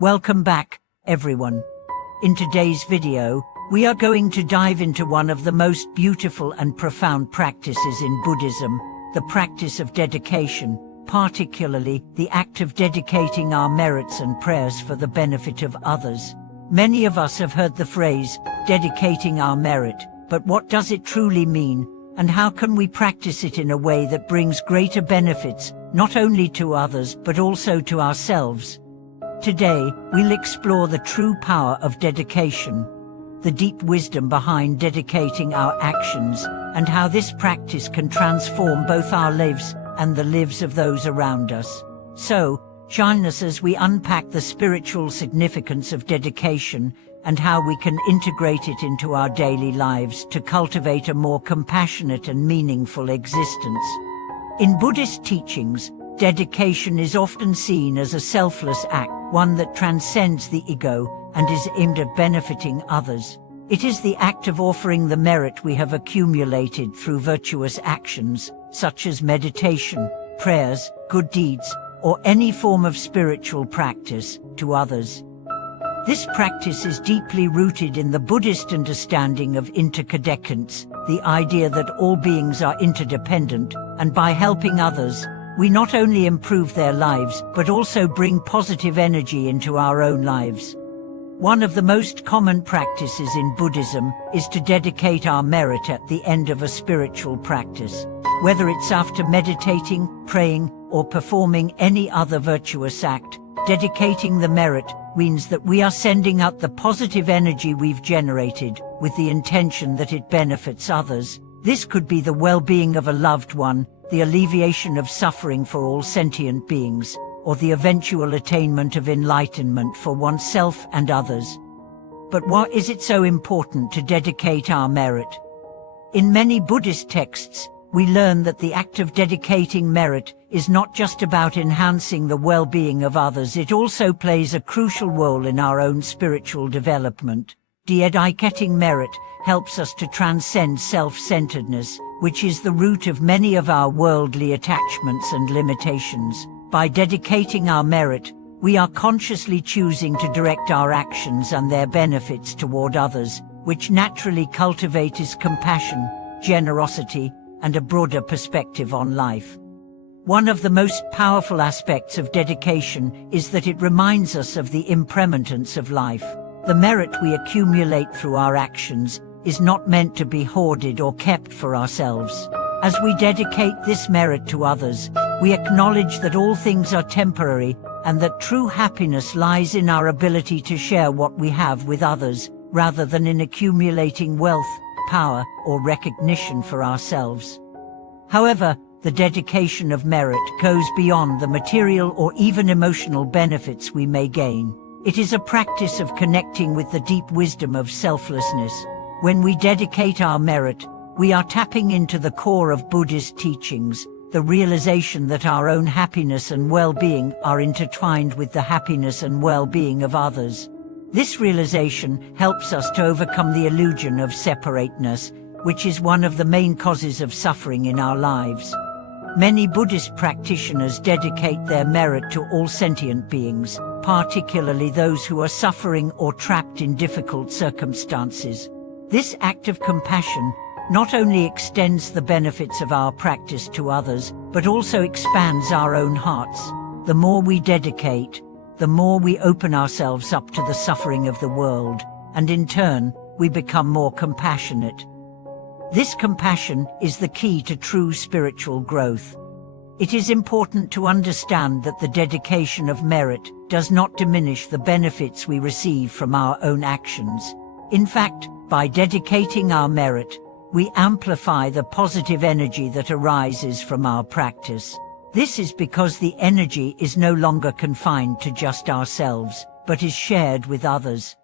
Welcome back, everyone. In today's video, we are going to dive into one of the most beautiful and profound practices in Buddhism, the practice of dedication, particularly the act of dedicating our merits and prayers for the benefit of others. Many of us have heard the phrase, dedicating our merit, but what does it truly mean, and how can we practice it in a way that brings greater benefits, not only to others but also to ourselves? Today, we'll explore the true power of dedication, the deep wisdom behind dedicating our actions, and how this practice can transform both our lives and the lives of those around us. So, join us as we unpack the spiritual significance of dedication and how we can integrate it into our daily lives to cultivate a more compassionate and meaningful existence. In Buddhist teachings, dedication is often seen as a selfless act, one that transcends the ego and is aimed at benefiting others. It is the act of offering the merit we have accumulated through virtuous actions, such as meditation, prayers, good deeds, or any form of spiritual practice, to others. This practice is deeply rooted in the Buddhist understanding of interdependence, the idea that all beings are interdependent, and by helping others, we not only improve their lives but also bring positive energy into our own lives. One of the most common practices in Buddhism is to dedicate our merit at the end of a spiritual practice. Whether it's after meditating, praying, or performing any other virtuous act, dedicating the merit means that we are sending out the positive energy we've generated with the intention that it benefits others. This could be the well-being of a loved one, the alleviation of suffering for all sentient beings, or the eventual attainment of enlightenment for oneself and others. But why is it so important to dedicate our merit? In many Buddhist texts, we learn that the act of dedicating merit is not just about enhancing the well-being of others, it also plays a crucial role in our own spiritual development. Dedicating merit helps us to transcend self-centeredness, which is the root of many of our worldly attachments and limitations. By dedicating our merit, we are consciously choosing to direct our actions and their benefits toward others, which naturally cultivates compassion, generosity, and a broader perspective on life. One of the most powerful aspects of dedication is that it reminds us of the impermanence of life. The merit we accumulate through our actions is not meant to be hoarded or kept for ourselves. As we dedicate this merit to others, we acknowledge that all things are temporary and that true happiness lies in our ability to share what we have with others, rather than in accumulating wealth, power, or recognition for ourselves. However, the dedication of merit goes beyond the material or even emotional benefits we may gain. It is a practice of connecting with the deep wisdom of selflessness. When we dedicate our merit, we are tapping into the core of Buddhist teachings, the realization that our own happiness and well-being are intertwined with the happiness and well-being of others. This realization helps us to overcome the illusion of separateness, which is one of the main causes of suffering in our lives. Many Buddhist practitioners dedicate their merit to all sentient beings, particularly those who are suffering or trapped in difficult circumstances. This act of compassion not only extends the benefits of our practice to others, but also expands our own hearts. The more we dedicate, the more we open ourselves up to the suffering of the world, and in turn, we become more compassionate. This compassion is the key to true spiritual growth. It is important to understand that the dedication of merit does not diminish the benefits we receive from our own actions. In fact, by dedicating our merit, we amplify the positive energy that arises from our practice. This is because the energy is no longer confined to just ourselves, but is shared with others.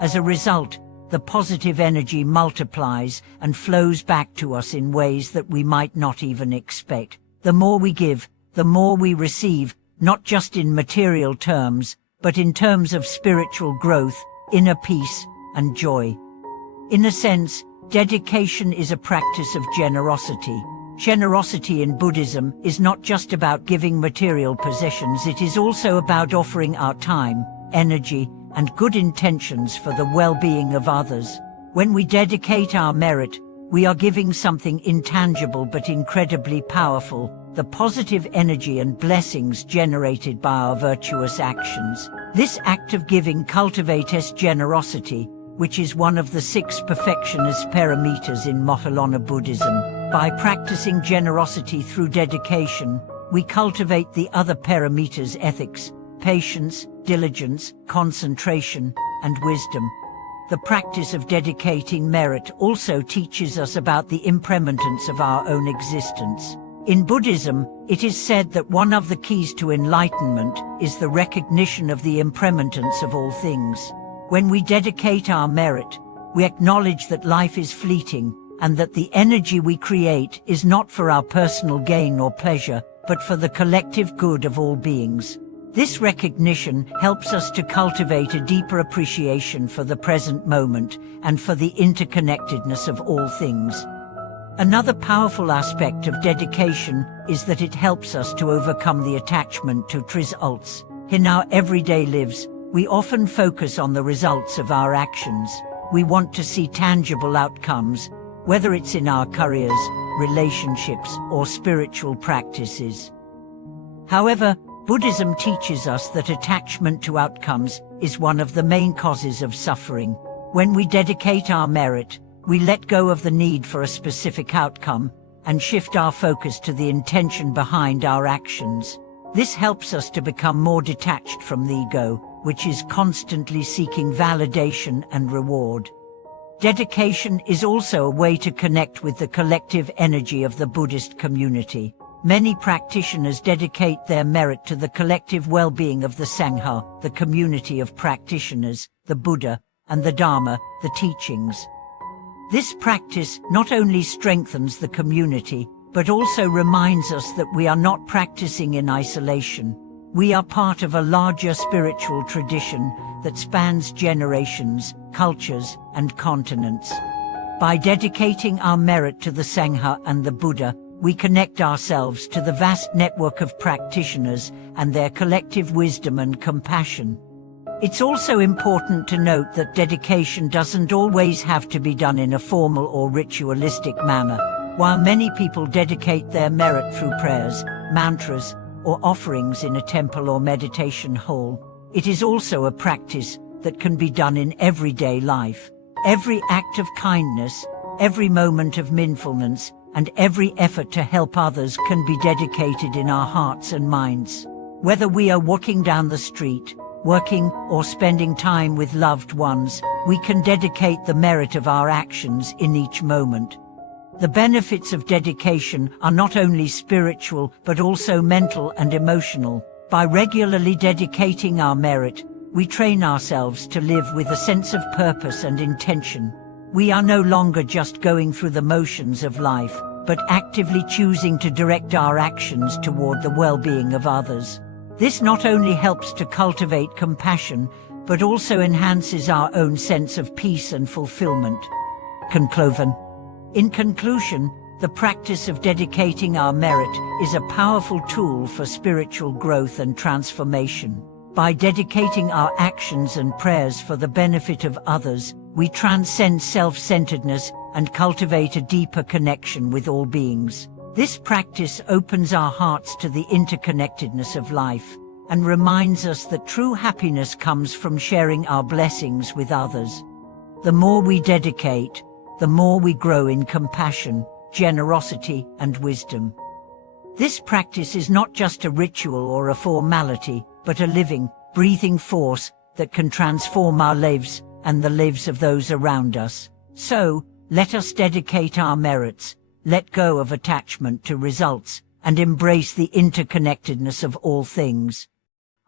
As a result, the positive energy multiplies and flows back to us in ways that we might not even expect. The more we give, the more we receive, not just in material terms, but in terms of spiritual growth, inner peace, and joy. In a sense, dedication is a practice of generosity. Generosity in Buddhism is not just about giving material possessions, it is also about offering our time, energy, and good intentions for the well-being of others. When we dedicate our merit, we are giving something intangible but incredibly powerful, the positive energy and blessings generated by our virtuous actions. This act of giving cultivates generosity, which is one of the 6 perfectionist paramitas in Motilana Buddhism. By practicing generosity through dedication, we cultivate the other paramitas: ethics, patience, diligence, concentration, and wisdom. The practice of dedicating merit also teaches us about the impermanence of our own existence. In Buddhism, it is said that one of the keys to enlightenment is the recognition of the impermanence of all things. When we dedicate our merit, we acknowledge that life is fleeting and that the energy we create is not for our personal gain or pleasure, but for the collective good of all beings. This recognition helps us to cultivate a deeper appreciation for the present moment and for the interconnectedness of all things. Another powerful aspect of dedication is that it helps us to overcome the attachment to results. In our everyday lives, we often focus on the results of our actions. We want to see tangible outcomes, whether it's in our careers, relationships, or spiritual practices. However, Buddhism teaches us that attachment to outcomes is one of the main causes of suffering. When we dedicate our merit, we let go of the need for a specific outcome and shift our focus to the intention behind our actions. This helps us to become more detached from the ego, which is constantly seeking validation and reward. Dedication is also a way to connect with the collective energy of the Buddhist community. Many practitioners dedicate their merit to the collective well-being of the Sangha, the community of practitioners, the Buddha, and the Dharma, the teachings. This practice not only strengthens the community, but also reminds us that we are not practicing in isolation. We are part of a larger spiritual tradition that spans generations, cultures, and continents. By dedicating our merit to the Sangha and the Buddha, we connect ourselves to the vast network of practitioners and their collective wisdom and compassion. It's also important to note that dedication doesn't always have to be done in a formal or ritualistic manner. While many people dedicate their merit through prayers, mantras, or offerings in a temple or meditation hall, it is also a practice that can be done in everyday life. Every act of kindness, every moment of mindfulness, and every effort to help others can be dedicated in our hearts and minds. Whether we are walking down the street, working, or spending time with loved ones, we can dedicate the merit of our actions in each moment. The benefits of dedication are not only spiritual but also mental and emotional. By regularly dedicating our merit, we train ourselves to live with a sense of purpose and intention. We are no longer just going through the motions of life, but actively choosing to direct our actions toward the well-being of others. This not only helps to cultivate compassion, but also enhances our own sense of peace and fulfillment. In conclusion, the practice of dedicating our merit is a powerful tool for spiritual growth and transformation. By dedicating our actions and prayers for the benefit of others, we transcend self-centeredness and cultivate a deeper connection with all beings. This practice opens our hearts to the interconnectedness of life and reminds us that true happiness comes from sharing our blessings with others. The more we dedicate, the more we grow in compassion, generosity, and wisdom. This practice is not just a ritual or a formality, but a living, breathing force that can transform our lives and the lives of those around us. So, let us dedicate our merits, let go of attachment to results, and embrace the interconnectedness of all things.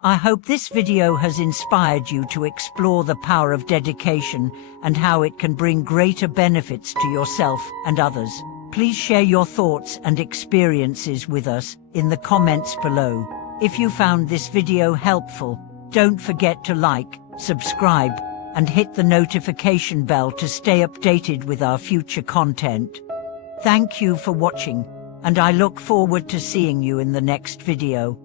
I hope this video has inspired you to explore the power of dedication and how it can bring greater benefits to yourself and others. Please share your thoughts and experiences with us in the comments below. If you found this video helpful, don't forget to like, subscribe, and hit the notification bell to stay updated with our future content. Thank you for watching, and I look forward to seeing you in the next video.